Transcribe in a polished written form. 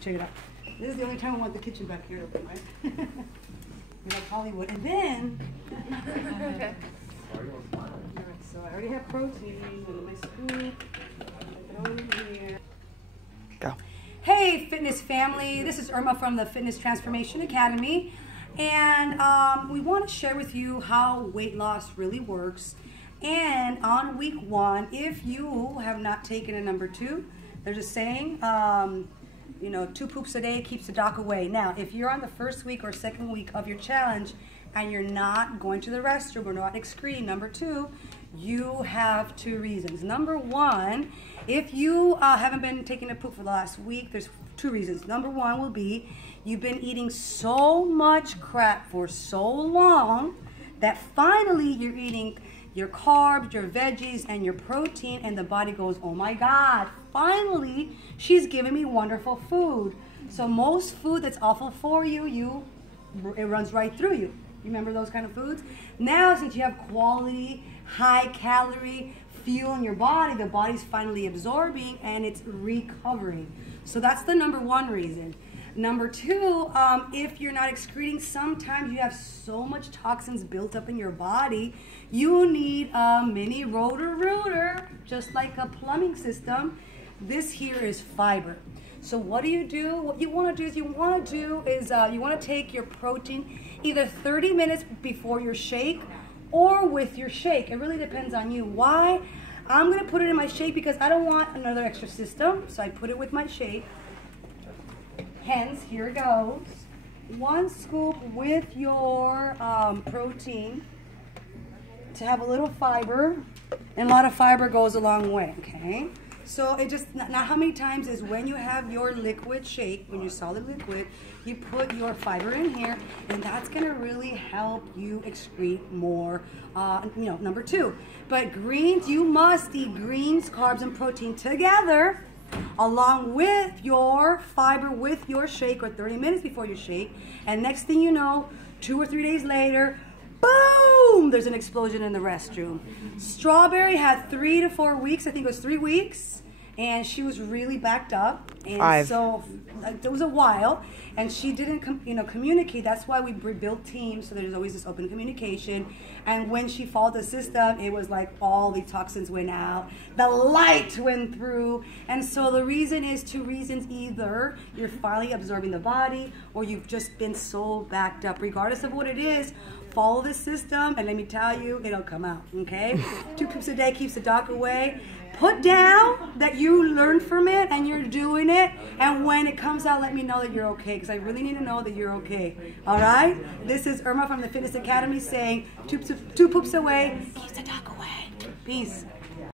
Check it out. This is the only time I want the kitchen back here open, right? You're like Hollywood. And then, Okay. alright, so I already have protein and my scoop. Throw it in here. Go. Hey, fitness family. This is Irma from the Fitness Transformation Academy. And we want to share with you how weight loss really works. And on week 1, if you have not taken a number 2, there's a saying, you know, 2 poops a day keeps the doc away. Now, if you're on the first week or second week of your challenge and you're not going to the restroom or not excreting, number 2, you have 2 reasons. Number 1, if you haven't been taking a poop for the last week, there's 2 reasons. Number 1 will be you've been eating so much crap for so long that finally you're eating your carbs, your veggies, and your protein, and the body goes, oh my God, finally, she's giving me wonderful food. So most food that's awful for you, it runs right through you. You remember those kind of foods? Now, since you have quality, high-calorie fuel in your body, the body's finally absorbing, and it's recovering. So that's the number 1 reason. Number 2, if you're not excreting, sometimes you have so much toxins built up in your body, you need a mini rotor-rooter, just like a plumbing system. This here is fiber. So what do? What you want to do is you want to take your protein either 30 minutes before your shake or with your shake. It really depends on you. Why? I'm going to put it in my shake because I don't want another extra system, so I put it with my shake. Hence, here it goes. 1 scoop with your protein to have a little fiber, and a lot of fiber goes a long way, okay? So it just, now how many times is when you have your liquid shake, when you're solid liquid, you put your fiber in here, and that's gonna really help you excrete more, you know, number 2. But greens, you must eat greens, carbs, and protein together, along with your fiber with your shake, or 30 minutes before your shake, and next thing you know, 2 or 3 days later, boom, there's an explosion in the restroom. Strawberry had 3 to 4 weeks, I think it was 3 weeks, and she was really backed up, and 5. so it was a while, and she didn't communicate. That's why we built teams, so there's always this open communication. And when she followed the system, it was like all the toxins went out, the light went through, and so the reason is 2 reasons: either you're finally absorbing the body, or you've just been so backed up. Regardless of what it is, follow the system, and let me tell you, it'll come out, okay? 2 poops a day keeps the doc away. Put down that you learned from it and you're doing it, and when it comes out, let me know that you're okay, because I really need to know that you're okay. All right? This is Irma from the Fitness Academy saying 2 poops away keeps the doc away. Peace.